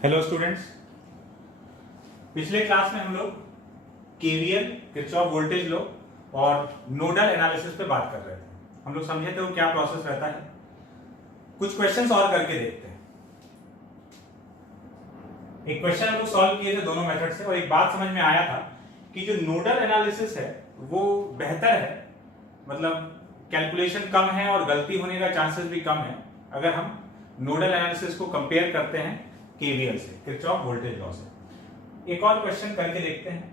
Hello students, पिछले class में हम लोग केवीएल, किरचॉफ वोल्टेज लॉ और नोडल एनालिसिस पे बात कर रहे थे। हम लोग समझे थे वो क्या प्रोसेस रहता है। कुछ क्वेश्चंस और करके देखते हैं। एक क्वेश्चन हम लोग सॉल्व किए थे दोनों मेथड से और एक बात समझ में आया था कि जो नोडल एनालिसिस है वो बेहतर है, मतलब कैलकुलेशन कम है और गलती होने का चांसेस भी कम है अगर हम नोडल एनालिसिस को कंपेयर करते हैं केवीएल से, किरचॉफ वोल्टेज लॉ से। एक और क्वेश्चन करके देखते हैं।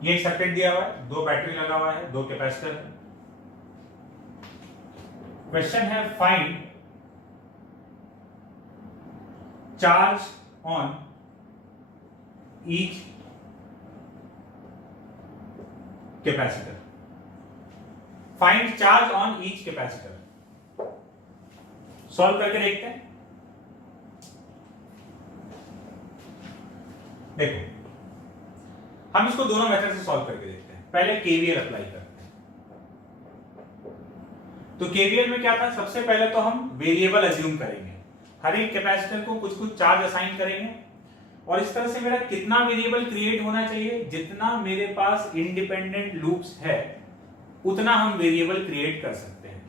ये एक सर्किट दिया हुआ है, दो बैटरी लगा हुआ है, दो कैपेसिटर है। क्वेश्चन है find charge on each capacitor. Find charge on each capacitor. Solve करके देखते हैं। देखो, हम इसको दोनों मेथड से सॉल्व करके देखते हैं। पहले केवीएल अप्लाई करते हैं। तो केवीएल में क्या था, सबसे पहले तो हम वेरिएबल अज्यूम करेंगे, हर एक कैपेसिटर को कुछ कुछ चार्ज असाइन करेंगे और इस तरह से मेरा कितना वेरिएबल क्रिएट होना चाहिए, जितना मेरे पास इंडिपेंडेंट लूप्स है उतना हम वेरिएबल क्रिएट कर सकते हैं।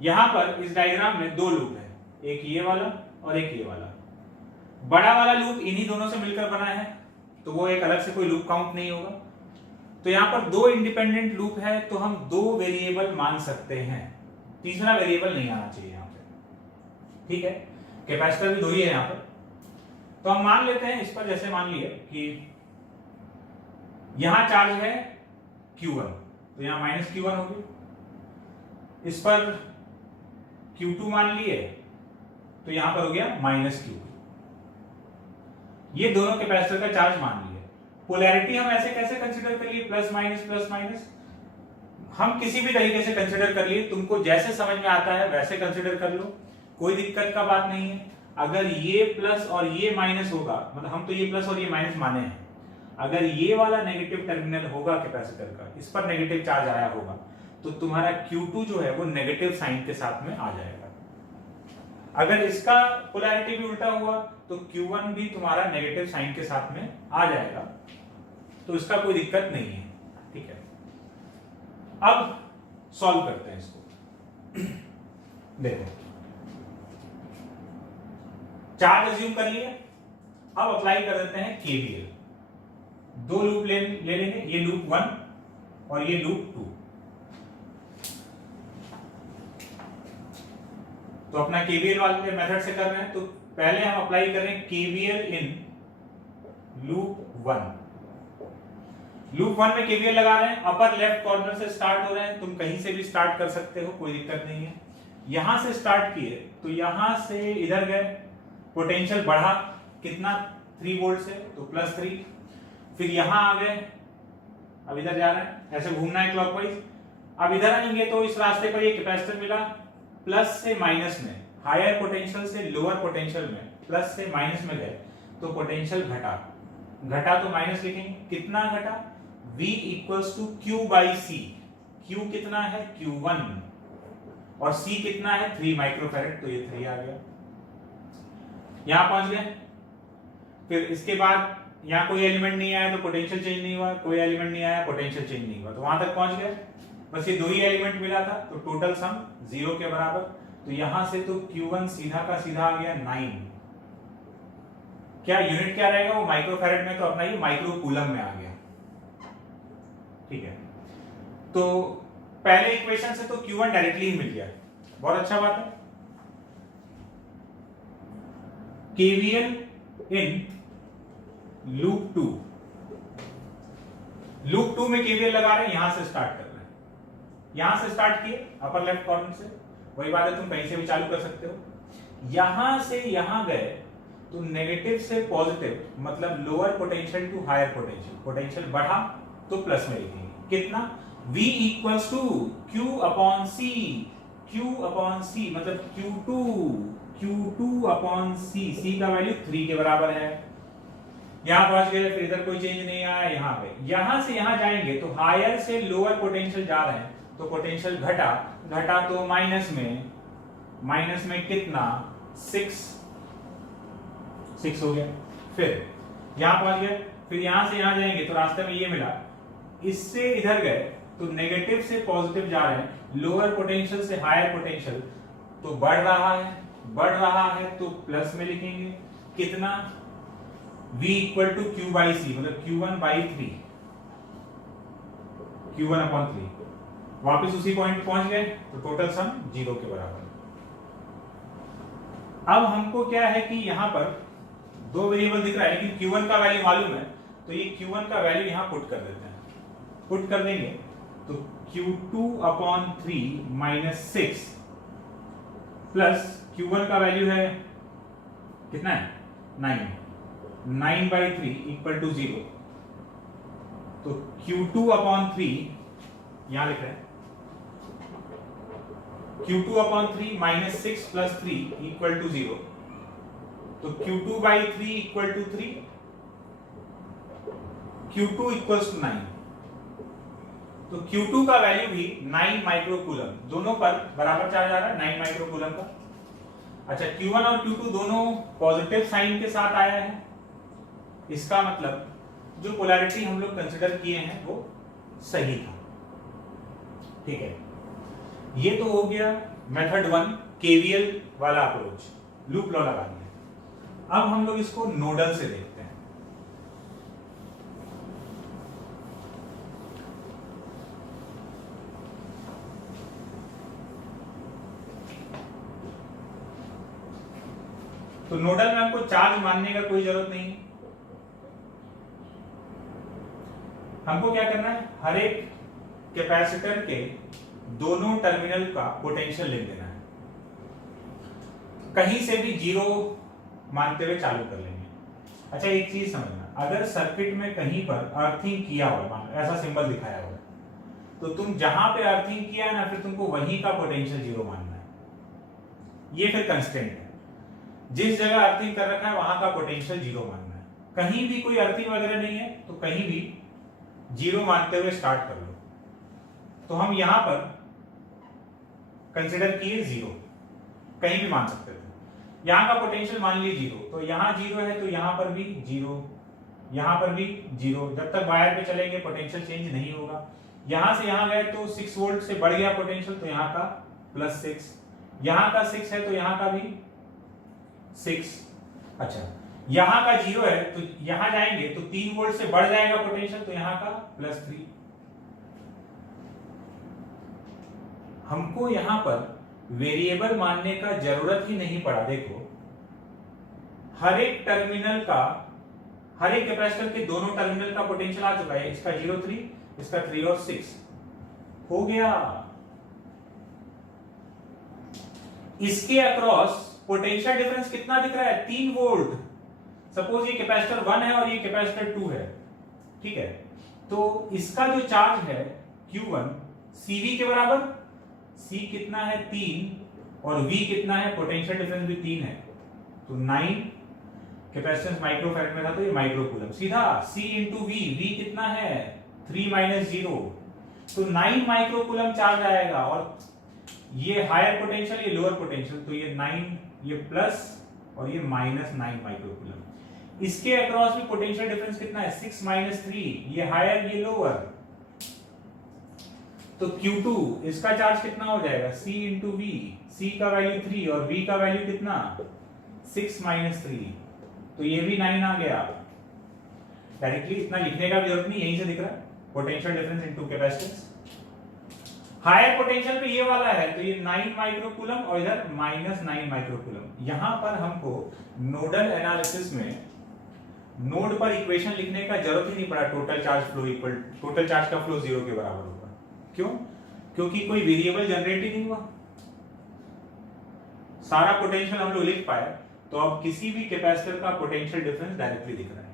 यहां पर इस डायग्राम में दो लूप है, एक ये वाला और एक ये वाला। बड़ा वाला लूप इन्हीं दोनों से मिलकर बना है तो वो एक अलग से कोई लूप काउंट नहीं होगा। तो यहां पर दो इंडिपेंडेंट लूप है तो हम दो वेरिएबल मान सकते हैं, तीसरा वेरिएबल नहीं आना चाहिए यहां पे। ठीक है, कैपेसिटर भी दो ही है यहां पर। तो हम मान लेते हैं इस पर, जैसे मान लिए कि यहां चार्ज है Q1 तो यहां माइनस Q1 होगी। इस पर Q2 मान लिए तो यहां पर हो गया माइनस Q2। ये दोनों कैपेसिटर का चार्ज मान लिए। पोलैरिटी हम ऐसे कैसे कंसीडर कर लिए, प्लस माइनस। हम किसी भी तरीके से कंसीडर कर लिए, तुमको जैसे समझ में आता है वैसे कंसीडर कर लो, कोई दिक्कत का बात नहीं है। अगर ये प्लस और ये माइनस होगा, मतलब हम तो ये प्लस और ये माइनस माने हैं, अगर ये वाला नेगेटिव टर्मिनल होगा कैपेसिटर का, इस पर नेगेटिव चार्ज आया होगा तो तुम्हारा Q2 जो है वो नेगेटिव साइन के साथ में आ जाएगा। अगर इसका पोलैरिटी भी उल्टा हुआ तो Q1 भी तुम्हारा नेगेटिव साइन के साथ में आ जाएगा, तो इसका कोई दिक्कत नहीं है। ठीक है, अब सॉल्व करते हैं इसको। देखो, चार्ज अज्यूम कर लिए, अब अप्लाई कर देते हैं केवीएल। दो लूप ले लेंगे, ये लूप 1 और ये लूप 2। तो अपना केवीएल वाले मेथड से कर रहे हैं तो पहले हम अप्लाई करें केवीएल इन लूप 1। लूप 1 में केवीएल लगा रहे हैं, अपर लेफ्ट कॉर्नर से स्टार्ट हो रहे हैं। तुम कहीं से भी स्टार्ट कर सकते हो, कोई दिक्कत नहीं है। यहां से स्टार्ट किए तो यहां से इधर गए, पोटेंशियल बढ़ा कितना, 3 वोल्ट से तो +3। फिर यहां आ गए, अब इधर जा रहे हैं, ऐसे घूमना है क्लॉकवाइज। अब इधर आएंगे तो इस रास्ते पर ये कैपेसिटर मिला, प्लस से माइनस में, हायर पोटेंशियल से लोअर पोटेंशियल में, प्लस से माइनस में गए तो पोटेंशियल घटा तो माइनस लिखेंगे। कितना घटा, V equals to Q/C। Q कितना है, Q1, और C कितना है, 3 माइक्रोफैरेड, तो ये 3 आ गया। यहां पहुंच गए। फिर इसके बाद यहां कोई एलिमेंट नहीं आया तो पोटेंशियल चेंज नहीं हुआ, कोई एलिमेंट नहीं आया पोटेंशियल चेंज नहीं हुआ, तो वहां तक पहुंच गए। बस ये दो ही एलिमेंट मिला था तो टोटल सम 0 के बराबर। तो यहां से तो Q1 सीधा का सीधा आ गया 9। क्या यूनिट क्या रहेगा, वो माइक्रोफैरेड में, तो अपना ये माइक्रो कूलम में आ गया। ठीक है, तो पहले इक्वेशन से तो Q1 डायरेक्टली ही मिल गया, बहुत अच्छा बात है। KVL in loop 2। लूप 2 में केवीएल लगा रहे हैं, यहां से स्टार्ट कर रहे हैं, यहां से स्टार्ट किए अपर लेफ्ट कॉर्नर से, वही बात है, तुम कहीं से भी चालू कर सकते हो। यहां से यहां गए तो नेगेटिव से पॉजिटिव मतलब lower potential to higher potential, potential बढ़ा तो प्लस में लिखेंगे कितना, V equals to Q upon C, Q upon C मतलब Q2 अपॉन C का वैल्यू 3 के बराबर है। यहां पहुंच गए, फिर इधर कोई चेंज नहीं आया, यहां पे यहां से यहां जाएंगे तो हायर से लोअर पोटेंशियल जा रहे हैं तो पोटेंशियल घटा तो माइनस में कितना 6 हो गया। फिर यहां पहुंच गए, फिर यहां से यहां जाएंगे तो रास्ते में ये मिला, इससे इधर गए तो नेगेटिव से पॉजिटिव जा रहे हैं, लोअर पोटेंशियल से हायर पोटेंशियल तो बढ़ रहा है तो प्लस में लिखेंगे कितना, V equal to Q by C मतलब Q1 बाई 3, Q1 अपॉन 3। वापिस उसी पॉइंट पहुंच गए तो टोटल सम 0 के बराबर। अब हमको क्या है कि यहां पर दो वेरिएबल दिख रहा है लेकिन Q1 का वैल्यू मालूम है तो ये Q1 का वैल्यू यहां पुट कर देते हैं, पुट कर देंगे तो Q2 upon 3 minus 6 plus Q1 का वैल्यू है कितना है 9 बाई 3 इक्वल टू 0 तो Q2 अपॉन 3 यहां लिख रहे हैं Q2 upon 3 minus 6 plus 3 equal to 0 तो Q2 by 3 equal to 3, Q2 equals to 9 तो Q2 का वैल्यू भी 9 माइक्रोकूलम, दोनों पर बराबर चार्ज आ रहा है 9 माइक्रोकूलम का। अच्छा Q1 और Q2 दोनों पॉजिटिव साइन के साथ आया है, इसका मतलब जो पोलैरिटी हम लोग कंसीडर किए हैं वो सही था। ठीक है, ये तो हो गया मेथड 1 केवीएल वाला अप्रोच, लूप लॉ लगा दिया। अब हम लोग इसको नोडल से देखते हैं। तो नोडल में हमको चार्ज मानने का कोई जरूरत नहीं है, हमको क्या करना है, हर एक कैपेसिटर के दोनों टर्मिनल का पोटेंशियल लिख देना है, कहीं से भी 0 मानते हुए चालू कर लेंगे। अच्छा एक चीज समझना, अगर सर्किट में कहीं पर अर्थिंग किया हुआ, मान ऐसा सिंबल दिखाया हुआ तो तुम जहां पे अर्थिंग किया है ना फिर तुमको वहीं का पोटेंशियल 0 मानना है, ये फिर कंस्टेंट है। जिस जगह अर्थिंग कर रखा है वहां का पोटेंशियल 0 मानना है, कहीं भी कोई अर्थिंग वगैरह नहीं है तो कहीं भी 0 मानते हुए स्टार्ट कर लो। तो हम यहां पर कंसिडर किए 0, कहीं भी मान सकते थे, यहां का पोटेंशियल मान ली 0 तो यहां 0 है तो यहां पर भी 0, यहां पर भी 0, जब तक वायर पे चलेंगे पोटेंशियल चेंज नहीं होगा। यहां से यहां गए तो 6 वोल्ट से बढ़ गया पोटेंशियल तो यहां का +6, यहां का 6 है तो यहां का भी 6। अच्छा यहां का 0 है तो यहां जाएंगे तो 3 वोल्ट से बढ़ जाएगा पोटेंशियल तो यहां का +3। हमको यहां पर वेरिएबल मानने का जरूरत ही नहीं पड़ा। देखो हर एक टर्मिनल का, हर एक कैपेसिटर के दोनों टर्मिनल का पोटेंशियल आ चुका है, इसका 0.3, इसका 3 और 6 हो गया। इसके अक्रॉस पोटेंशियल डिफरेंस कितना दिख रहा है, 3 वोल्ट। सपोज ये कैपेसिटर 1 है और ये कैपेसिटर 2 है, ठीक है, तो इसका जो चार्ज है Q1 CV के बराबर, C कितना है 3 और V कितना है, पोटेंशियल डिफरेंस भी 3 है तो 9, कैपेसिटेंस माइक्रोफैराड में था तो ये माइक्रोकूलम, सीधा C इंटू V कितना है 3 - 0 तो 9 माइक्रोकूलम चार्ज आएगा। और ये हायर पोटेंशियल ये लोअर पोटेंशियल तो ये 9, ये प्लस और ये -9 माइक्रोकूलम। इसके अक्रॉस भी पोटेंशियल डिफरेंस कितना है 6 - 3, ये हायर ये लोअर तो Q2 इसका चार्ज कितना हो जाएगा C इंटू V, C का वैल्यू 3 और V का वैल्यू कितना 6 - 3 तो ये भी 9 आ गया। डायरेक्टली इतना लिखने का भी जरूरत नहीं, यहीं से दिख रहा है potential difference into capacitance. Higher potential पे ये वाला है तो ये 9 माइक्रोकूलम और इधर -9 माइक्रोकूलम। यहां पर हमको नोडल एनालिसिस में नोड पर इक्वेशन लिखने का जरूरत ही नहीं पड़ा, total charge flow equal total charge का फ्लो 0 के बराबर होगा। क्यों? क्योंकि कोई वेरिएबल जनरेट ही नहीं हुआ। सारा पोटेंशियल हम लोग लिख पाए, तो अब किसी भी कैपेसिटर का पोटेंशियल डिफरेंस डायरेक्टली दिख रहा है।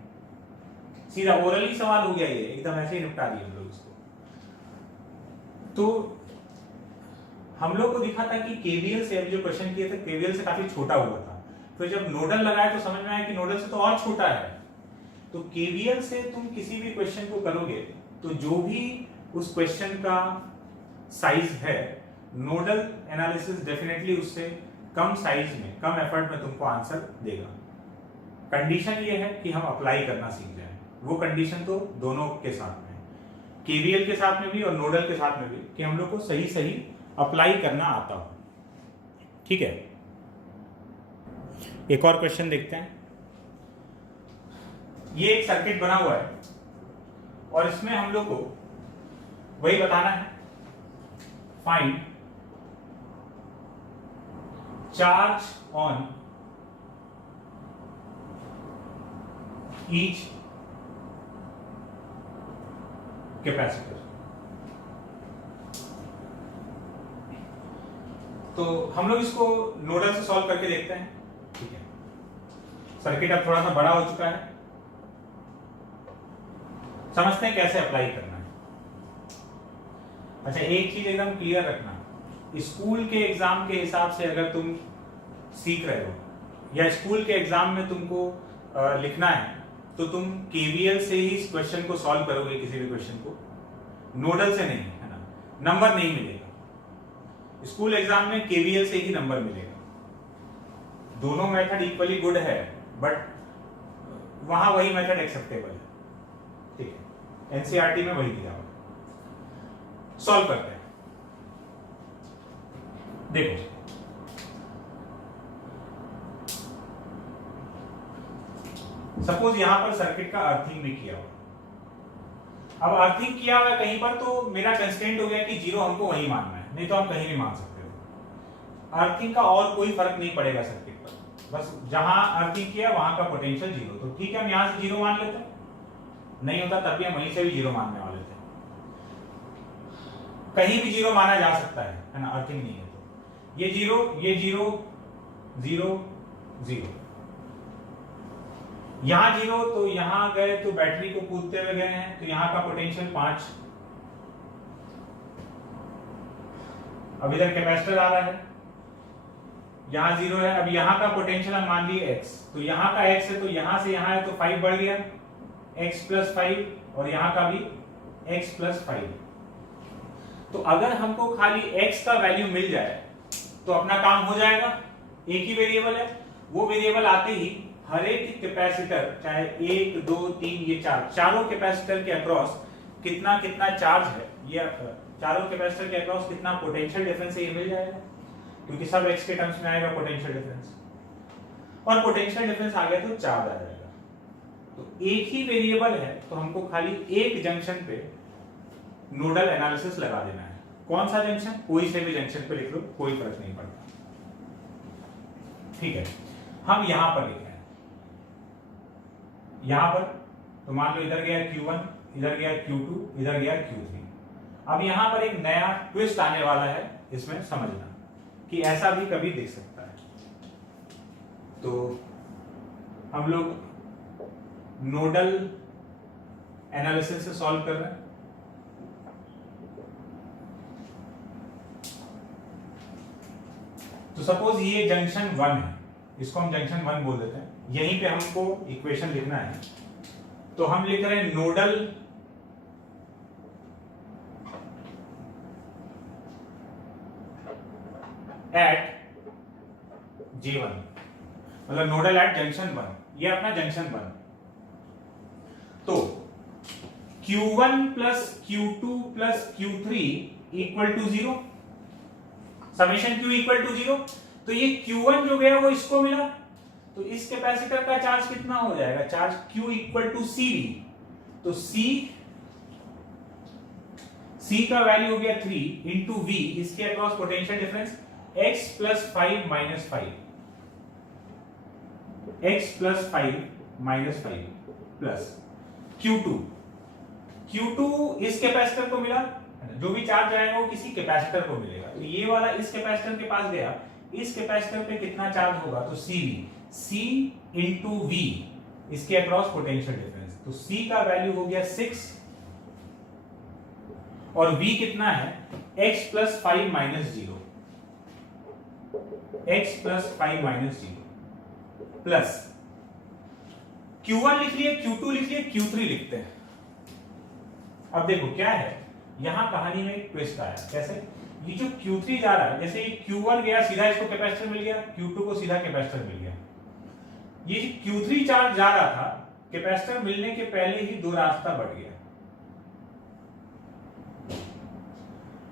सीधा ओरली सवाल हो गया, ये एकदम ऐसे ही निपटा दिए हम लोग इसको। तो हम लोग को दिखा था कि केवीएल से, अभी जो क्वेश्चन किए थे केवीएल से काफी छोटा हुआ था, फिर जब नोडल लगाया तो समझ में आया कि नोडल से तो और छोटा है। तो केवीएल से तुम किसी भी क्वेश्चन को करोगे तो जो भी उस क्वेश्चन का साइज है, नोडल एनालिसिस डेफिनेटली उससे कम साइज में, कम एफर्ट में तुमको आंसर देगा। कंडीशन ये है कि हम अप्लाई करना सीख जाएं। वो कंडीशन तो दोनों के साथ में, केवीएल के साथ में भी और नोडल के साथ में भी, कि हम लोग को सही सही अप्लाई करना आता हो। ठीक है, एक और क्वेश्चन देखते हैं। ये एक सर्किट बना हुआ है और इसमें हम लोग को वही बताना है, find charge on each capacitor. तो हम लोग इसको नोडल से सॉल्व करके देखते हैं। ठीक है, सर्किट अब थोड़ा सा बड़ा हो चुका है, समझते हैं कैसे अप्लाई करना है। अच्छा, एक चीज एकदम क्लियर रखना, स्कूल के एग्जाम के हिसाब से अगर तुम सीख रहे हो या स्कूल के एग्जाम में तुमको लिखना है, तो तुम केवीएल से ही इस क्वेश्चन को सॉल्व करोगे, किसी भी क्वेश्चन को, नोडल से नहीं, है ना। नंबर नहीं मिलेगा स्कूल एग्जाम में, केवीएल से ही नंबर मिलेगा। दोनों मेथड इक्वली गुड है, बट वहां वही मेथड एक्सेप्टेबल है। ठीक है, एनसीईआरटी में वही दिया हुआ। सॉल्व करते हैं। देखो, सपोज यहां पर सर्किट का अर्थिंग भी किया हुआ। अब अर्थिंग किया हुआ कहीं पर, तो मेरा कंस्ट्रेंट हो गया कि जीरो हमको वही मानना है, नहीं तो हम कहीं भी मान सकते हो। अर्थिंग का और कोई फर्क नहीं पड़ेगा सर्किट पर, बस जहां अर्थिंग किया वहां का पोटेंशियल जीरो। तो ठीक है, हम यहां से जीरो मान लेते हैं, नहीं होता तब भी हम वहीं से भी जीरो मानने वाले थे। कहीं भी जीरो माना जा सकता है ना, अर्थिंग नहीं है तो। ये जीरो, ये जीरो, जीरो, जीरो, यहां जीरो, तो यहां गए तो बैटरी को कूदते हुए गए हैं, तो यहां का पोटेंशियल 5। अब इधर कैपेसिटर आ रहा है, यहां जीरो है। अब यहां का पोटेंशियल हम मान लिए x, तो यहां का x है, तो यहां से यहां है तो 5 बढ़ गया, x प्लस 5, और यहां का भी x प्लस 5। तो अगर हमको खाली x का वैल्यू मिल जाए तो अपना काम हो जाएगा। एक ही वेरिएबल है, वो वेरिएबल आते ही हर एक कैपेसिटर, चाहे 1, 2, 3, ये चारों कैपेसिटर के अक्रॉस कितना कितना चार्ज है, ये चारों कैपेसिटर के अक्रॉस कितना पोटेंशियल डिफरेंस है, ये मिल जाएगा, क्योंकि सब x के टर्म्स में आएगा पोटेंशियल डिफरेंस। और पोटेंशियल डिफरेंस आ गया तो चार्ज आ जाएगा। तो एक ही वेरिएबल है, तो हमको खाली एक जंक्शन पे नोडल एनालिसिस लगा देना है। कौन सा जंक्शन? कोई से भी जंक्शन पे लिख लो, कोई फर्क नहीं पड़ता। ठीक है, हम यहां पर लिख रहे हैं, यहां पर तो मान लो इधर गया Q1, इधर गया Q2, इधर गया Q3। अब यहां पर एक नया ट्विस्ट आने वाला है, इसमें समझना कि ऐसा भी कभी दिख सकता है। तो हम लोग नोडल एनालिसिस से सॉल्व कर रहे हैं। तो सपोज ये जंक्शन 1 है, इसको हम जंक्शन 1 बोल देते हैं। यहीं पे हमको इक्वेशन लिखना है, तो हम लिख रहे हैं नोडल एट J1, मतलब नोडल एट जंक्शन 1, ये अपना जंक्शन 1। तो Q1 plus Q2 plus Q3 equal to 0, summation Q equal to 0। तो ये Q1 जो गया वो इसको मिला, तो इस कैपेसिटर का चार्ज कितना हो जाएगा? Charge Q equal to CV। तो C का वैल्यू हो गया 3 इंटू V, इसके across potential difference x plus 5 minus 5, x plus 5 minus 5 plus Q2 इस कैपेसिटर को मिला, जो भी चार्ज आएगा वो किसी कैपेसिटर को मिलेगा। तो ये वाला इस कैपेसिटर के पास गया, इस कैपेसिटर पे कितना चार्ज होगा, तो C इंटू V, इसके अक्रॉस पोटेंशियल डिफरेंस। तो C का वैल्यू हो गया 6 और V कितना है, x plus 5 minus 0, x plus 5 minus 0 plus Q1 लिख लिए, Q2 लिख लिए, Q3 लिखते हैं। अब देखो क्या है, यहां कहानी में एक ट्विस्ट आया। कैसे, ये जो Q3 जा रहा है, जैसे ये Q1 गया सीधा इसको कैपेसिटर मिल गया, Q2 को सीधा कैपेसिटर मिल गया। ये Q3 चार्ज जा रहा था, कैपेसिटर मिलने के पहले ही दो रास्ता बढ़ गया।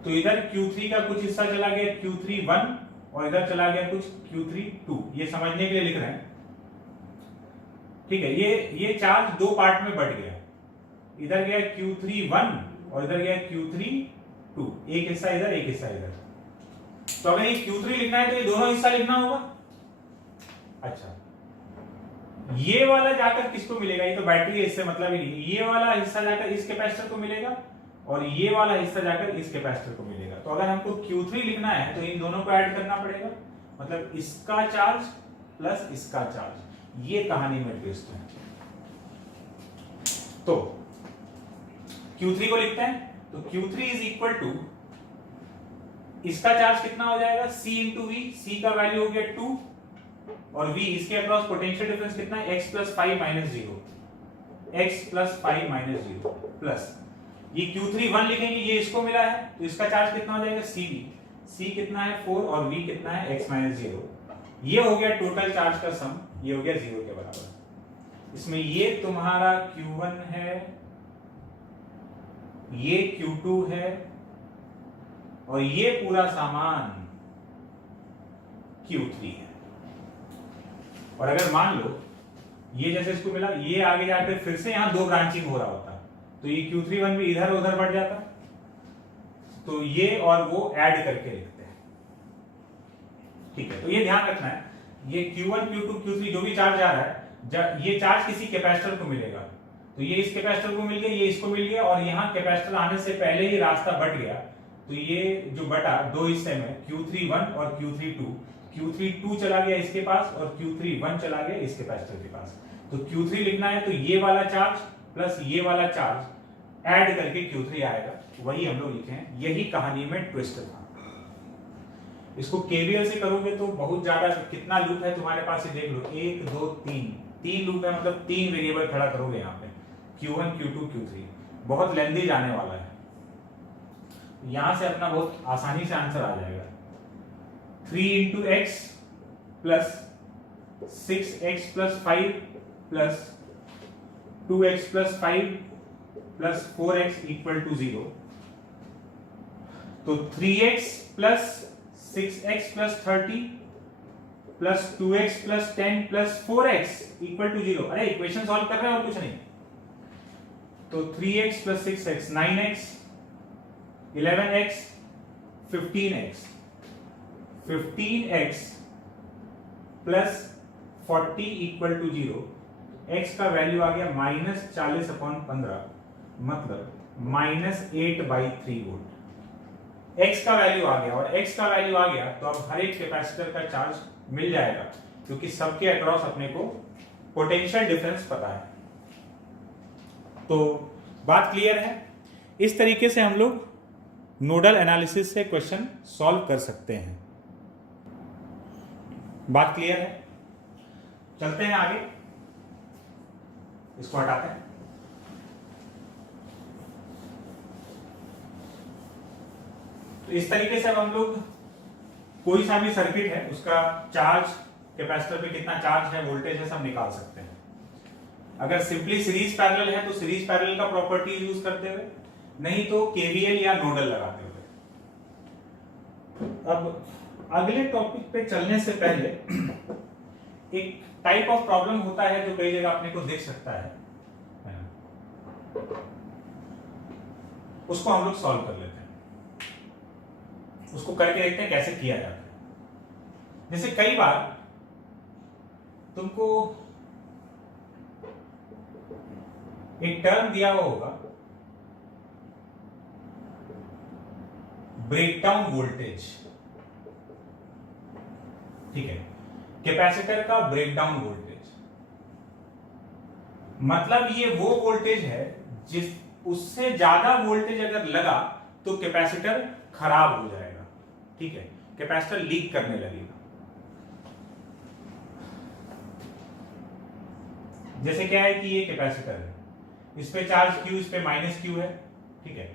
तो इधर Q3 का कुछ हिस्सा चला गया Q3 1 और इधर चला गया कुछ Q3 2। ये समझने के लिए लिख रहे हैं, ठीक है। ये चार्ज दो पार्ट में बढ़ गया, इधर गया Q3 1 और इधर गया Q3 2, एक हिस्सा इधर एक हिस्सा इधर। तो अगर ये Q3 लिखना है तो ये दोनों हिस्सा लिखना होगा। अच्छा, ये वाला जाकर किसको मिलेगा, ये तो बैटरी है, इससे मतलब ही नहीं। ये वाला हिस्सा जाकर इस कैपेसिटर को मिलेगा और ये वाला हिस्सा जाकर इस कैपेसिटर को मिलेगा। तो अगर हमको Q3 लिखना है तो इन दोनों को ऐड करना पड़ेगा, मतलब इसका चार्ज प्लस इसका चार्ज। ये कहानी में ट्विस्ट है। तो Q3 को लिखते हैं, तो Q3 इज इक्वल टू, इसका चार्ज कितना हो जाएगा, C इंटू V। C का वैल्यू हो गया 2 और V, इसके अक्रॉस पोटेंशियल डिफरेंस कितना है, x plus 5 minus 0, x plus 5 minus 0 plus ये Q3 1 लिखेंगे, ये इसको मिला है तो इसका चार्ज कितना हो जाएगा, CV। C कितना है 4 और V कितना है, x माइनस 0। ये हो गया टोटल चार्ज का सम, ये हो गया 0 के बराबर। इसमें ये तुम्हारा Q1 है, ये Q2 है और ये पूरा सामान Q3 है। और अगर मान लो ये जैसे इसको मिला, ये आगे जाकर फिर से यहां दो ब्रांचिंग हो रहा होता, तो ये Q3 1 भी इधर उधर बढ़ जाता। तो ये और वो ऐड करके लिखते हैं, ठीक है। तो ये ध्यान रखना है, ये Q1 Q2 Q3 जो भी चार्ज आ रहा है, ये चार्ज किसी कैपेसिटर को मिलेगा। तो ये इस कैपेसिटर को मिल गया, ये इसको मिल गया और यहाँ कैपेसिटर आने से पहले ही रास्ता बढ़ गया। तो ये जो बटा दो हिस्से में Q3 1 और Q3 2, Q3 2 चला गया इसके पास और Q3 1 चला गया इस कैपेसिटर के पास। तो Q3 लिखना है तो ये वाला चार्ज प्लस ये वाला चार्ज ऐड करके Q3 आएगा, वही हम लोग लिखे हैं। यही कहानी में ट्विस्ट था। इसको KVL से करोगे तो बहुत ज्यादा, कितना लूप है तुम्हारे पास ये देख लो, 1 2 3 लूप है, मतलब 3 वेरिएबल खड़ा करोगे यहाँ पे, Q1 Q2 Q3, बहुत लेंदी जाने वाला है। यहां से अपना बहुत आसानी से आंसर आ जाएगा। 3 into x plus 6x plus 5 plus 2x plus 5 plus 4x equal to 0। तो 3x plus 6x plus 30 plus 2x plus 10 plus 4x equal to 0। अरे इक्वेशन सॉल्व कर रहे हैं और कुछ नहीं। तो 3x plus 6x 9x 11x 15x 15x plus 40 equal to 0। x का वैल्यू आ गया -40/15, मतलब -8/3 वोल्ट। x का वैल्यू आ गया, और x का वैल्यू आ गया तो अब हर एक कैपेसिटर का चार्ज मिल जाएगा, क्योंकि सबके अक्रॉस अपने को पोटेंशियल डिफरेंस पता है। तो बात क्लियर है। इस तरीके से हम लोग नोडल एनालिसिस से क्वेश्चन सॉल्व कर सकते हैं। बात क्लियर है। चलते हैं आगे, इसको हटाते हैं। तो इस तरीके से अब हम लोग कोई सा भी सर्किट है, उसका चार्ज, कैपेसिटर पे कितना चार्ज है, वोल्टेज है, सब निकाल सकते हैं। अगर सिंपली सीरीज पैरेलल है तो सीरीज पैरेलल का प्रॉपर्टी यूज करते हुए, नहीं तो केवीएल या नोडल लगाते हुए। अब अगले टॉपिक पे चलने से पहले एक टाइप ऑफ प्रॉब्लम होता है जो कई जगह अपने को दिख सकता है, उसको हम लोग सॉल्व कर लेते हैं। उसको करके देखते हैं कैसे किया जाता है। जैसे कई बार तुमको एक टर्म दिया हुआ होगा, ब्रेकडाउन वोल्टेज। ठीक है। कैपेसिटर का ब्रेकडाउन वोल्टेज मतलब ये वो वोल्टेज है जिस उससे ज्यादा वोल्टेज अगर लगा तो कैपेसिटर खराब हो जाएगा, ठीक है, कैपेसिटर लीक करने लगेगा। जैसे क्या है कि ये कैपेसिटर है, इस पे चार्ज Q, इस पे माइनस Q है, ठीक है,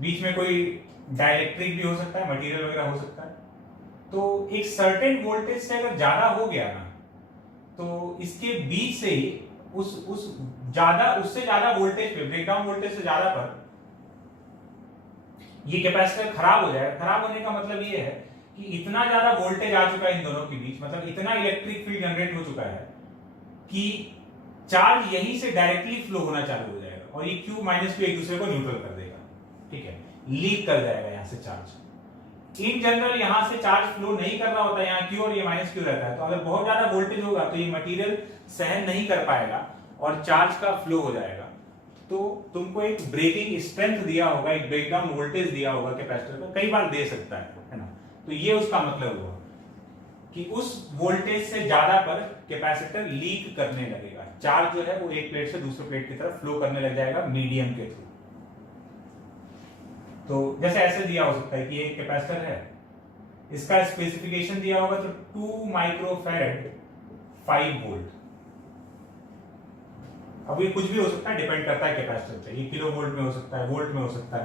बीच में कोई डाइलेक्ट्रिक भी हो सकता है, मटेरियल वगैरह हो सकता है। तो एक सर्टेन वोल्टेज से अगर ज्यादा हो गया ना तो इसके बीच से ही उससे ज्यादा वोल्टेज पे, ब्रेकडाउन वोल्टेज से ज्यादा पर ये कैपेसिटर खराब हो जाएगा। खराब होने का मतलब ये है कि इतना ज्यादा वोल्टेज आ चुका है इन दोनों के बीच, मतलब इतना इलेक्ट्रिक फील्ड जनरेट हो चुका है कि चार्ज यहीं से डायरेक्टली फ्लो होना चालू हो जाएगा और ये Q माइनस Q एक दूसरे को न्यूट्रल कर देगा, ठीक है, लीक कर जाएगा यहां से चार्ज। इन जनरल यहां से चार्ज फ्लो नहीं कर रहा होता, यहाँ Q और ये माइनस Q रहता है। तो अगर बहुत ज्यादा वोल्टेज होगा तो ये मटेरियल सहन नहीं कर पाएगा और चार्ज का फ्लो हो जाएगा। तो तुमको एक ब्रेकिंग स्ट्रेंथ दिया होगा, एक ब्रेकडाउन वोल्टेज दिया होगा कैपेसिटर को, कई बार दे सकता है ना। तो ये उसका मतलब हुआ कि उस वोल्टेज से ज्यादा पर कैपेसिटर लीक करने लगेगा, चार्ज जो है वो एक प्लेट से दूसरे प्लेट की तरफ फ्लो करने लग जाएगा मीडियम के थ्रू। तो जैसे ऐसे दिया हो सकता है कि एक कैपेसिटर है, इसका स्पेसिफिकेशन दिया होगा तो 2 माइक्रोफैरड 5 वोल्ट। अब ये कुछ भी हो सकता है, डिपेंड करता है कैपेसिटर पे, ये किलो वोल्ट में हो सकता है, वोल्ट में हो सकता है।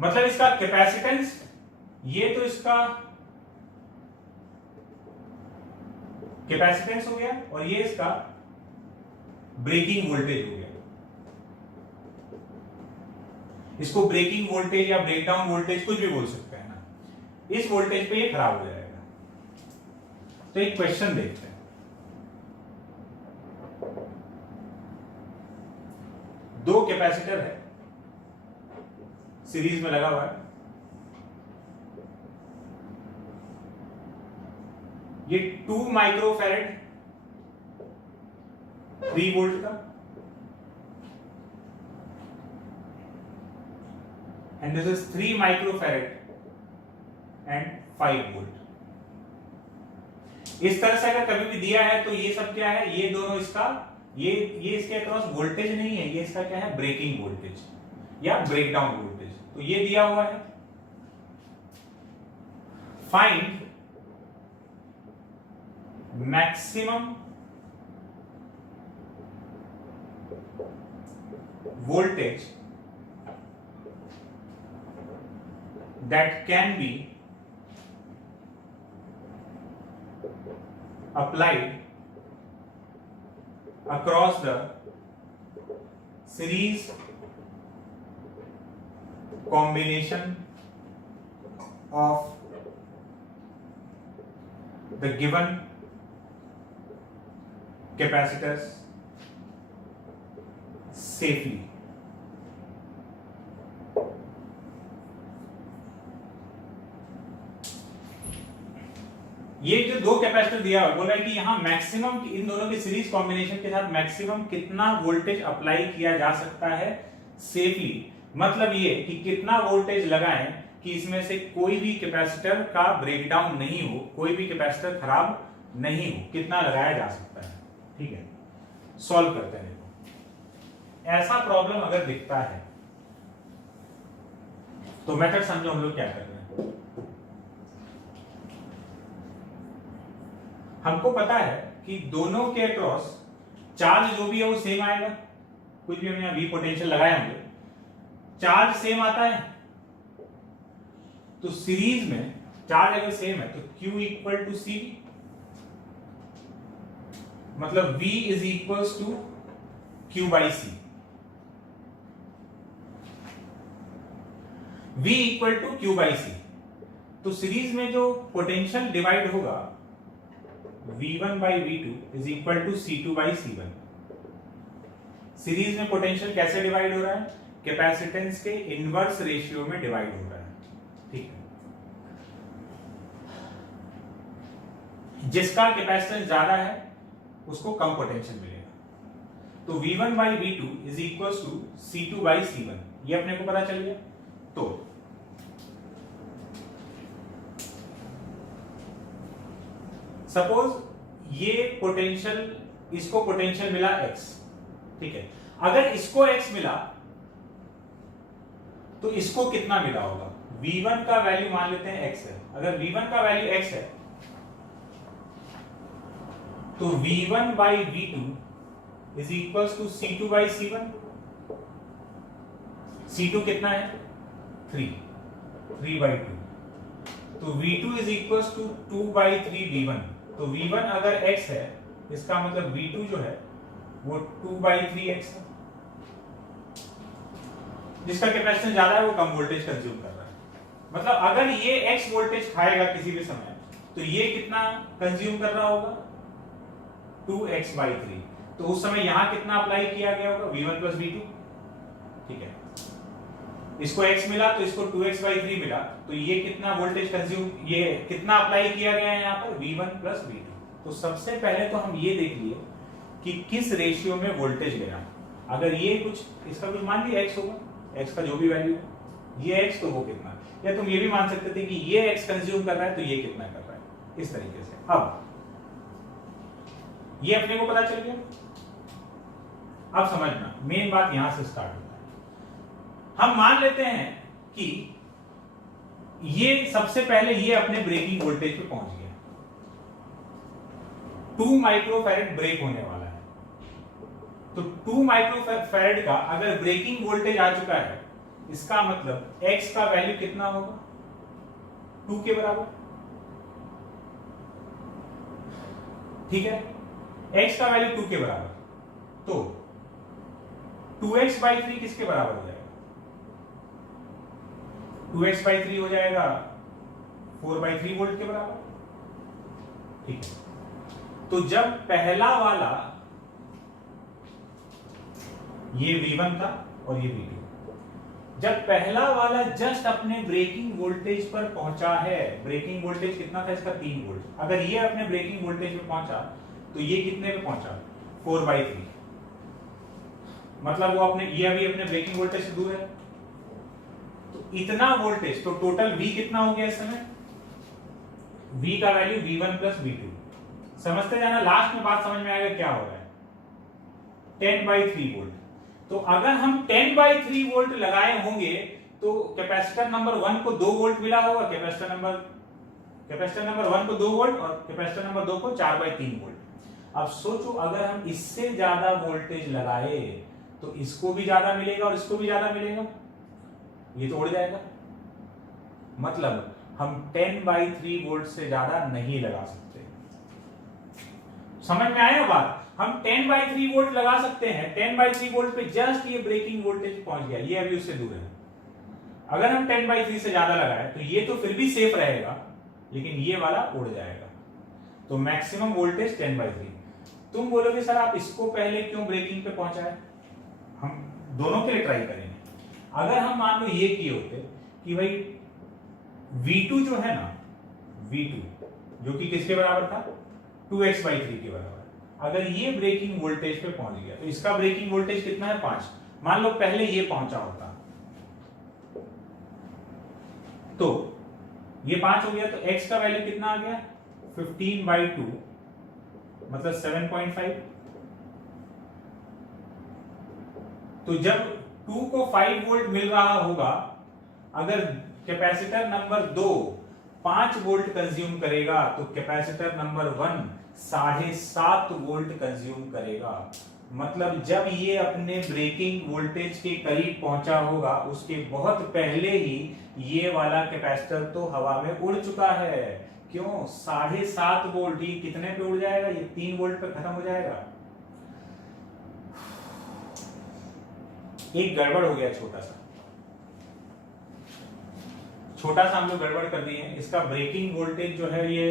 मतलब इसका कैपेसिटेंस, ये तो इसका कैपेसिटेंस हो गया और ये इसका ब्रेकिंग वोल्टेज हो गया। इसको ब्रेकिंग वोल्टेज या ब्रेकडाउन वोल्टेज कुछ भी बोल सकते हैं ना। इस वोल्टेज पे ये खराब हो जाएगा। तो एक क्वेश्चन देखते हैं। दो कैपेसिटर है, सीरीज में लगा हुआ है। ये 2 माइक्रोफैरड 3 वोल्ट का and this is 3 microfarad and 5 volt. इस तरह से अगर कभी भी दिया है तो ये सब क्या है, ये दोनों इसका ये इसके अक्रॉस वोल्टेज नहीं है, ये इसका क्या है, ब्रेकिंग वोल्टेज या ब्रेकडाउन वोल्टेज। तो ये दिया हुआ है, find maximum voltage that can be applied across the series combination of the given capacitors safely. ये जो दो कैपेसिटर दिया हुआ बोला है कि यहां मैक्सिमम, इन दोनों के सीरीज कॉम्बिनेशन के साथ मैक्सिमम कितना वोल्टेज अप्लाई किया जा सकता है सेफली। मतलब ये कि कितना वोल्टेज लगाएं कि इसमें से कोई भी कैपेसिटर का ब्रेकडाउन नहीं हो, कोई भी कैपेसिटर खराब नहीं हो, कितना लगाया जा सकता है। ठीक है, सॉल्व करते हैं। ऐसा प्रॉब्लम अगर दिखता है तो मेथड समझो हम लोग क्या कर रहे हैं। हमको पता है कि दोनों के अक्रॉस चार्ज जो भी है वो सेम आएगा। कुछ भी हमने यहां V पोटेंशियल लगाया होंगे, चार्ज सेम आता है। तो सीरीज में चार्ज अगर सेम है तो Q इक्वल टू C, मतलब V is equal to Q by C। V equal to Q by C। तो सीरीज में जो पोटेंशियल डिवाइड होगा V1 by V2 is equal to C2 by C1। Series में potential कैसे divide हो रहा है, कैपेसिटेंस के इनवर्स रेशियो में डिवाइड हो रहा है। ठीक है, जिसका कैपेसिटेंस ज्यादा है उसको कम पोटेंशियल मिलेगा। तो V1 by V2 is equal to C2 by C1, ये अपने को पता चल गया। तो सपोज ये पोटेंशियल, इसको पोटेंशियल मिला x, ठीक है। अगर इसको x मिला तो इसको कितना मिला होगा? v1 का वैल्यू मान लेते हैं x है। अगर v1 का वैल्यू x है तो v1 by v2 is equals to c2 by c1। c2 कितना है? 3 by 2, तो v2 is equals to 2 by 3 v1। तो v1 अगर x है, इसका मतलब v2 जो है वो 2 by 3x है। जिसका कैपेसिटेंस ज्यादा है वो कम वोल्टेज कंज्यूम कर रहा है। मतलब अगर ये x वोल्टेज खाएगा किसी भी समय, तो ये कितना कंज्यूम कर रहा होगा? 2x by 3। तो उस समय यहां कितना अप्लाई किया गया होगा? v1 plus v2, ठीक है। इसको x मिला तो इसको 2x by 3 मिला, तो ये कितना वोल्टेज कंज्यूम, ये कितना अप्लाई किया गया है यहाँ पर? v1 plus v2। तो सबसे पहले तो हम ये देख लिए कि किस रेशियो में वोल्टेज गया। अगर ये कुछ, इसका कुछ मान लिया x होगा, x का जो भी वैल्यू है, ये x तो वो कितना, या तुम ये भी मान सकते थे कि ये x कंज्यूम कर रहा है तो ये कितना कर रहा है, इस तरीके से। अब ये अपने को पता चल गया। अब समझना, मेन बात यहां से स्टार्ट होता है। हम मान लेते हैं कि ये सबसे पहले ये अपने ब्रेकिंग वोल्टेज पे पहुंच गया, 2 माइक्रोफैरेड ब्रेक होने वाला है। तो 2 माइक्रोफैरेड का अगर ब्रेकिंग वोल्टेज आ चुका है, इसका मतलब x का वैल्यू कितना होगा? 2 के बराबर, ठीक है। x का वैल्यू 2 के बराबर, तो 2x by 3 किसके बराबर हो जाएगा? 2x by 3 हो जाएगा 4 by 3 वोल्ट के बराबर, ठीक है। तो जब पहला वाला, ये v1 था और ये v2, जब पहला वाला जस्ट अपने ब्रेकिंग वोल्टेज पर पहुंचा है, ब्रेकिंग वोल्टेज कितना था इसका? 3 वोल्ट। अगर ये अपने ब्रेकिंग वोल्टेज पे पहुंचा तो ये कितने पे पहुंचा? 4 by 3। मतलब वो अपने, ये अभी अपने ब्रेकिंग वोल्टेज से दूर है, तो इतना वोल्टेज, तो टोटल V कितना हो गया इस समय? V का वैल्यू v1 plus v2। समझते जाना, लास्ट में बात समझ में आएगा क्या हो रहा है। 10 by 3 वोल्ट। तो अगर हम 10 by 3 वोल्ट लगाए होंगे तो कैपेसिटर नंबर 1 को 2 वोल्ट मिला होगा, कैपेसिटर नंबर 1 को 2 वोल्ट और कैपेसिटर नंबर 2 को 4 by 3 वोल्ट। अब सोचो अगर हम इससे ज्यादा वोल्टेज लगाए तो इसको भी ज्यादा मिलेगा और इसको भी ज्यादा मिलेगा, ये तो उड़ जाएगा। मतलब हम 10 by 3 वोल्ट से ज्यादा नहीं लगा सकते। समझ में आया बात? हम 10 by 3 वोल्ट लगा सकते हैं, 10 by 3 वोल्ट पे जस्ट ये ब्रेकिंग वोल्टेज पहुंच गया, ये अभी उससे दूर है। अगर हम 10 by 3 से ज्यादा लगाए तो ये तो फिर भी सेफ रहेगा, लेकिन ये वाला उड़ जाएगा। तो मैक्सिमम वोल्टेज 10 by 3। तुम बोलोगे सर आप इसको पहले क्यों ब्रेकिंग पे पहुंचाए? हम दोनों के लिए ट्राई करेंगे। अगर हम मान लो ये किए होते कि भाई V2 जो है ना, V2 जो कि किसके बराबर था? 2x by 3 के बराबर। अगर ये ब्रेकिंग वोल्टेज पे पहुंच गया तो इसका ब्रेकिंग वोल्टेज कितना है? 5। मान लो पहले ये पहुंचा होता तो ये 5 हो गया, तो x का वैल्यू कितना आ गया? 15 by 2 मतलब 7.5। तो जब 2 को 5 वोल्ट मिल रहा होगा, अगर कैपेसिटर नंबर 2 5 वोल्ट कंज्यूम करेगा तो कैपेसिटर नंबर 1 7.5 वोल्ट कंज्यूम करेगा। मतलब जब ये अपने ब्रेकिंग वोल्टेज के करीब पहुंचा होगा, उसके बहुत पहले ही ये वाला कैपेसिटर तो हवा में उड़ चुका है। क्यों? 7.5 वोल्ट। ये कितने पे उड़ जाएगा? ये 3 वोल्ट पे खत्म हो जाएगा। एक गड़बड़ हो गया, छोटा सा हम लोग गड़बड़ कर दिए। इसका ब्रेकिंग वोल्टेज जो है ये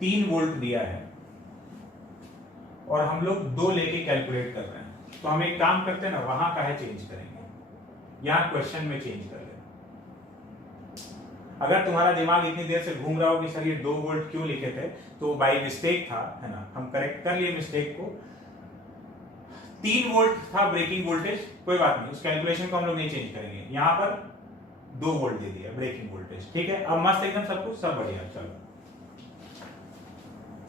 3 वोल्ट दिया है और हम लोग 2 लेके कैलकुलेट कर रहे हैं। तो हम एक काम करते हैं ना, वहां का है चेंज करेंगे, यहां क्वेश्चन में चेंज कर लें। अगर तुम्हारा दिमाग इतनी देर से घूम रहा हो कि सर ये 2 वोल्ट क्यों लिखे थे, तो बाय मिस्टेक था, है ना, हम करेक्ट कर लिए मिस्टेक को। 3 वोल्ट था ब्रेकिंग वोल्टेज, कोई बात नहीं, उस कैलकुलेशन को हम लोग नहीं चेंज करेंगे। यहां पर 2 वोल्ट दे दिया ब्रेकिंग वोल्टेज, ठीक है। अब मस्त एकदम सब कुछ, सब बढ़िया। चलो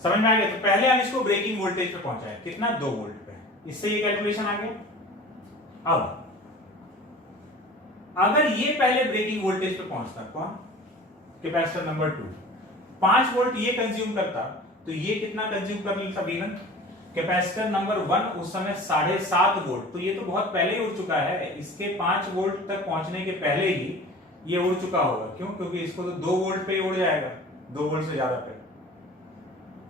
समझ में आ गया? तो पहले हम इसको ब्रेकिंग वोल्टेज पे पहुंचाए, कितना 2 वोल्ट पे, इससे ये कैलकुलेशन आ गया। अब अगर ये पहले ब्रेकिंग वोल्टेज पे पहुंचता, कौन? कैपेसिटर नंबर 2 5 वोल्ट ये कंज्यूम करता, तो ये कितना कंज्यूम कर लेता V1? कैपेसिटर नंबर 1 उस समय 7.5 वोल्ट, तो ये तो बहुत पहले ही उड़ चुका है, इसके 5 वोल्ट तक पहुंचने के पहले ही ये उड़ चुका होगा। क्यों? क्योंकि इसको तो 2 वोल्ट पे ही उड़ जाएगा, 2 वोल्ट से ज्यादा पे।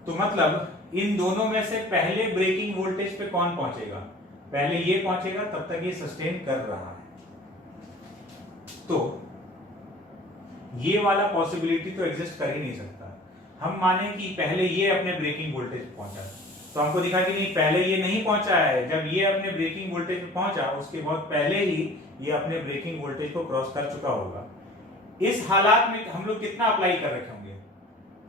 तो मतलब इन दोनों में से पहले ब्रेकिंग वोल्टेज पे कौन पहुंचेगा? पहले ये पहुंचेगा, तब तक ये सस्टेन कर रहा है। तो ये वाला पॉसिबिलिटी तो एग्जिस्ट कर ही नहीं सकता। हम माने कि पहले ये अपने ब्रेकिंग वोल्टेज पे पहुंचा, तो हमको दिखा कि नहीं, पहले ये नहीं पहुंचा है। जब ये अपने ब्रेकिंग वोल्टेज पे पहुंचा, उसके बहुत पहले ही ये अपने ब्रेकिंग वोल्टेज को क्रॉस कर चुका होगा। इस हालात में हम लोग कितना अप्लाई कर रखे होंगे?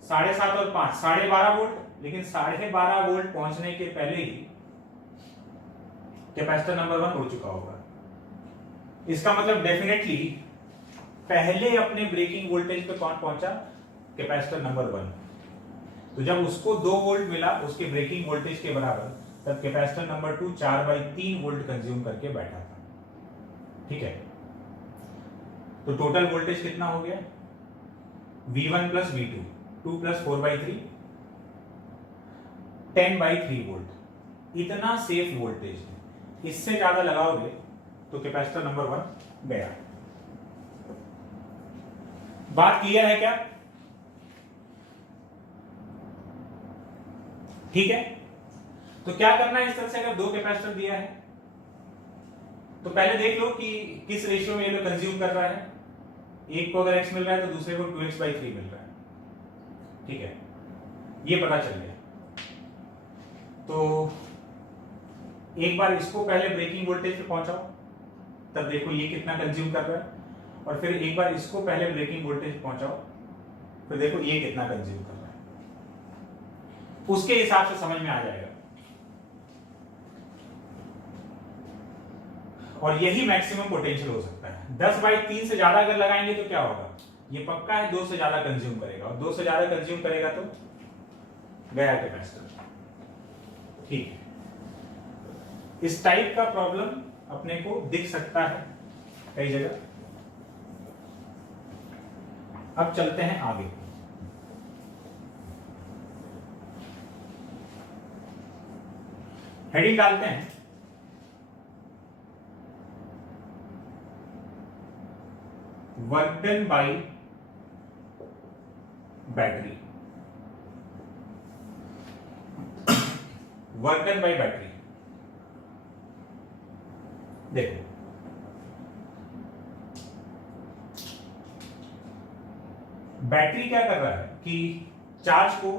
7.5 और 5 12.5 वोल्ट, लेकिन 12.5 वोल्ट पहुंचने के पहले ही कैपेसिटर नंबर 1 उड़ चुका होगा। इसका मतलब डेफिनेटली पहले अपने ब्रेकिंग वोल्टेज पे कौन पहुंचा? Capacitor number 1। तो जब उसको 2 वोल्ट मिला उसके ब्रेकिंग वोल्टेज के बराबर, तब कैपेसिटर नंबर 2 4/3 वोल्ट कंज्यूम करके बैठा था। ठीक है, तो टोटल वोल्टेज कितना हो गया? V1 plus V2, 2 plus 4/3 10/3 volt. इतना सेफ वोल्टेज है। इससे ज्यादा लगाओगे तो कैपेसिटर नंबर 1 गया। बात क्लियर है क्या? ठीक है, तो क्या करना है इस तरह से? अगर 2 कैपेसिटर दिया है तो पहले देख लो कि किस रेशियो में ये लोग कंज्यूम कर रहा है। एक को अगर x मिल रहा है तो दूसरे को 2x/3 मिल रहा है। ठीक है, ये पता चल गया। तो एक बार इसको पहले ब्रेकिंग वोल्टेज पे पहुंचाओ, तब देखो ये कितना कंज्यूम कर रहा है, और फिर एक बार इसको पहले ब्रेकिंग वोल्टेज पहुंचाओ, फिर देखो ये कितना कंज्यूम कर रहा है। उसके हिसाब से समझ में आ जाएगा। और यही मैक्सिमम पोटेंशियल हो सकता है। 10/3 से ज्यादा अगर लगाएंगे तो क्या होगा? ये पक्का है 2 से ज्यादा कंज्यूम करेगा, और 2 से ज्यादा कंज्यूम करेगा तो गया कैपेसिटर। ठीक है, इस टाइप का प्रॉब्लम अपने को दिख सकता है कई जगह। अब चलते हैं आगे। हेडिंग डालते हैं work done by battery. Work done by battery. देखो, बैटरी क्या कर रहा है कि चार्ज को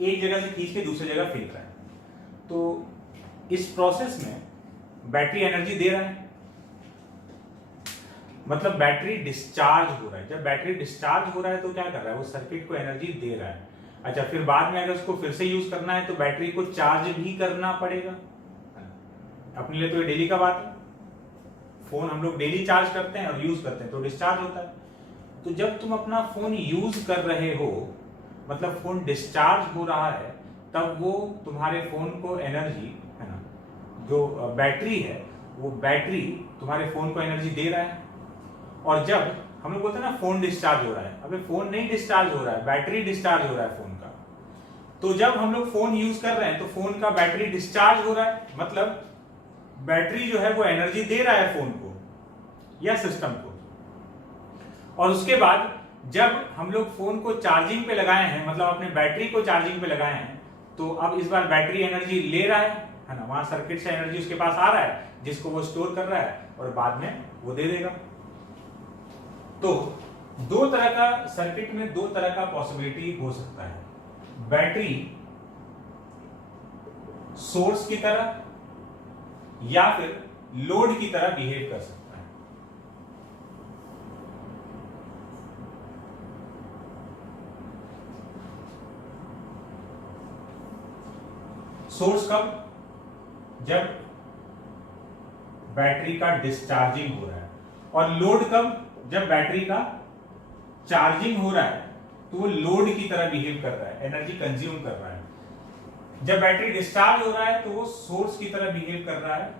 एक जगह से खींच के दूसरी जगह फेंक रहा है। तो इस प्रोसेस में बैटरी एनर्जी दे रहा है, मतलब बैटरी डिस्चार्ज हो रहा है। जब बैटरी डिस्चार्ज हो रहा है तो क्या कर रहा है? वो सर्किट को एनर्जी दे रहा है। अच्छा, फिर बाद में अगर उसको फिर से यूज करना है तो बैटरी को चार्ज भी करना पड़ेगा। अपने लिए तो ये डेली का बात है। फोन हम लोग डेली चार्ज करते हैं और यूज करते हैं तो डिस्चार्ज होता है। तो जब तुम अपना फोन यूज कर रहे हो, मतलब फोन डिस्चार्ज हो रहा है, तब वो तुम्हारे फोन को एनर्जी, है ना, जो बैटरी है वो बैटरी तुम्हारे फोन को एनर्जी दे रहा है। और जब हम लोग बोलते हैं ना फोन डिस्चार्ज हो रहा है, अबे फोन नहीं डिस्चार्ज हो रहा है, बैटरी डिस्चार्ज हो रहा है फोन का। तो जब हम लोग फोन यूज कर रहे हैं तो फोन का बैटरी डिस्चार्ज हो रहा है, मतलब बैटरी जो है वो एनर्जी दे रहा है फोन को या सिस्टम को। और उसके बाद जब हम लोग फोन को चार्जिंग पे लगाए हैं, मतलब अपने बैटरी को चार्जिंग पे लगाए हैं, तो अब इस बार बैटरी एनर्जी ले रहा है ना, वहां सर्किट से एनर्जी उसके पास आ रहा है जिसको वो स्टोर कर रहा है और बाद में वो दे देगा। तो दो तरह का सर्किट में दो तरह का पॉसिबिलिटी हो सकता है। बैटरी सोर्स की तरह या फिर लोड की तरह बिहेव कर सकता है। सोर्स कब? जब बैटरी का डिस्चार्जिंग हो रहा है। और लोड कब? जब बैटरी का चार्जिंग हो रहा है तो वो लोड की तरह बिहेव कर रहा है, एनर्जी कंज्यूम कर रहा है। जब बैटरी डिस्चार्ज हो रहा है तो वो सोर्स की तरह बिहेव कर रहा है,